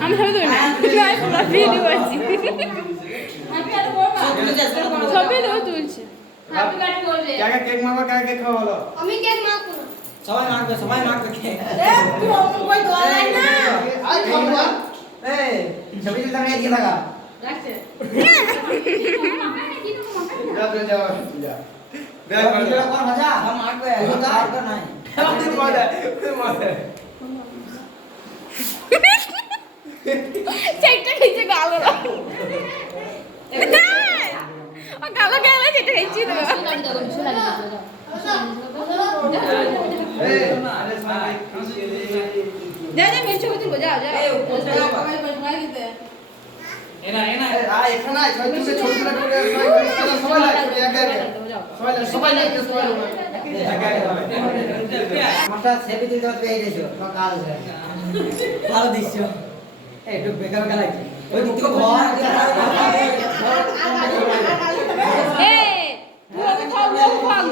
আমি ভিডিও আছি সবই তো তুলছে কেক মারবা কেক খাওয়া হলো আমি কেক মারবো না সবাই মারবে কেক তুই অন্য কই দোয়া নাই না আই খাওয়া এই ছবি তুলতে আমি এদিকে লাগা রাখছে যাও দেখ ভিডিওটা কর মজা हम মারবে মারবে নাই তুই মার চেকটা খেয়েছে গালো গালো গালো চেকটা খেয়েছি তো যা যা মেয়ে ছবি তুলবো যাও যাও এনা এখানে ছয় তুলে ছোট করে সবাই লাগে সবাই লাগে আমারটা সেলফি তুলতে হবে এই দেশো কাল ভালো দৃশ্য এই একটু বেকার বেকার লাগছে ওই দিক থেকে ঘর বুড়োকে খাও বুড়োকে খাও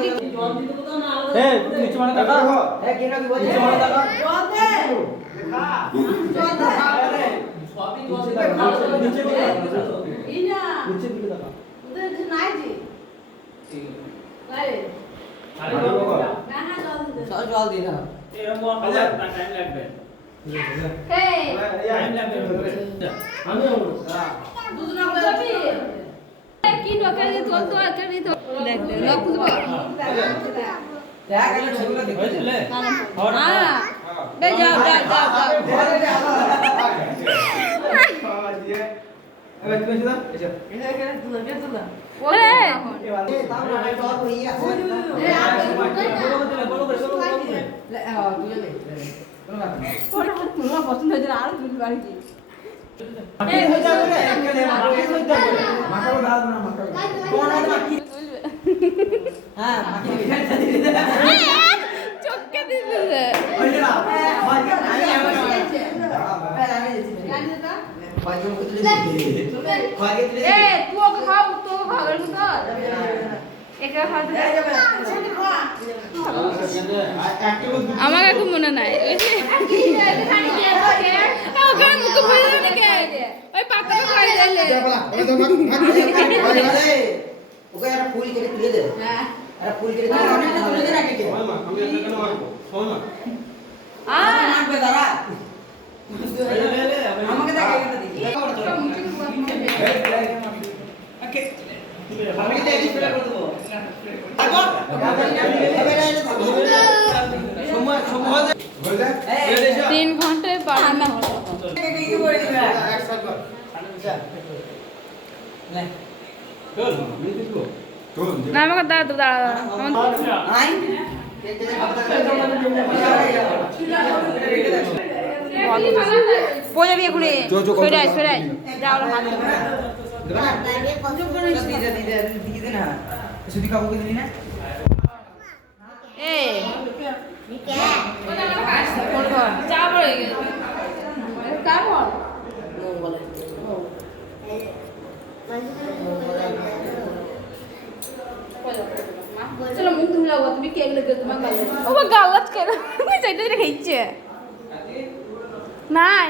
এই নিচে মানে টাকা এই কেন কি বলছিস নিচে মানে টাকা জল দে জল দে সবই নিচে টাকা নিচে দিলে ইনা নিচে দিলে টাকা ওদের কিছু নাই জি আরে আরে বাবা না না জল দে সব জল দি না এরকম টাইম লাগবে এই টাইম লাগবে আমি দুধ না যাবি কি দরকার যে তোর তো আজকে নেই তো দেখ দে লক খুঁজবো দেখ এটা ছবিটা দেখো হয়েছিল হ্যাঁ বে যাও যাও যাও যাও এবার তুমি শুধু এসো এখানে দুধ কে দুধ ওরে তারপরে আমি জল করি আছে ওটা তোমার পছন্দ হয়েছে আর দুধ বাড়ি এই হয়ে যাবে রে এখানে মাকে হয়ে যাবে মাকে দাও না মাকে কোন আছে মাকি হ্যাঁ মাকি চোখকে দিলে রে ওই না মাকে আমি এ তুই ওকে খাও তো খাবার তো একা খাওয়াতে আমার এখন মনে নাই ওখানে মুখে বলে নাকি ওই পাতা খাই দিলে ওকে একটা ফুল কেটে তুলে দে হ্যাঁ একটা ফুল কেটে তুলে দে না কেটে আমি এখানে মারবো শোন না মারবে দাঁড়া আমাকে দেখ ওকে আমি তো এডিট করে দেবো সময় সময় হয়ে যায় 3 ঘন্টায় পারে না কি করে দিবে এক সাইড কর লে চল আমি দেখবো চল না আমাকে দাঁড়া দাঁড়া আই পড়ে যাবি এখুনি সরাই সরাই যাও হাত দিদি না সুদি কাকু দিলি না এই কোন ঘর চা পড়ে গেল কার ঘর বলে চলো মুখ ধুলে যাবো তুমি কেক লেগে তোমার গালে ও বা গালাত কেন তুমি চাইতে রেখে ইচ্ছে নাই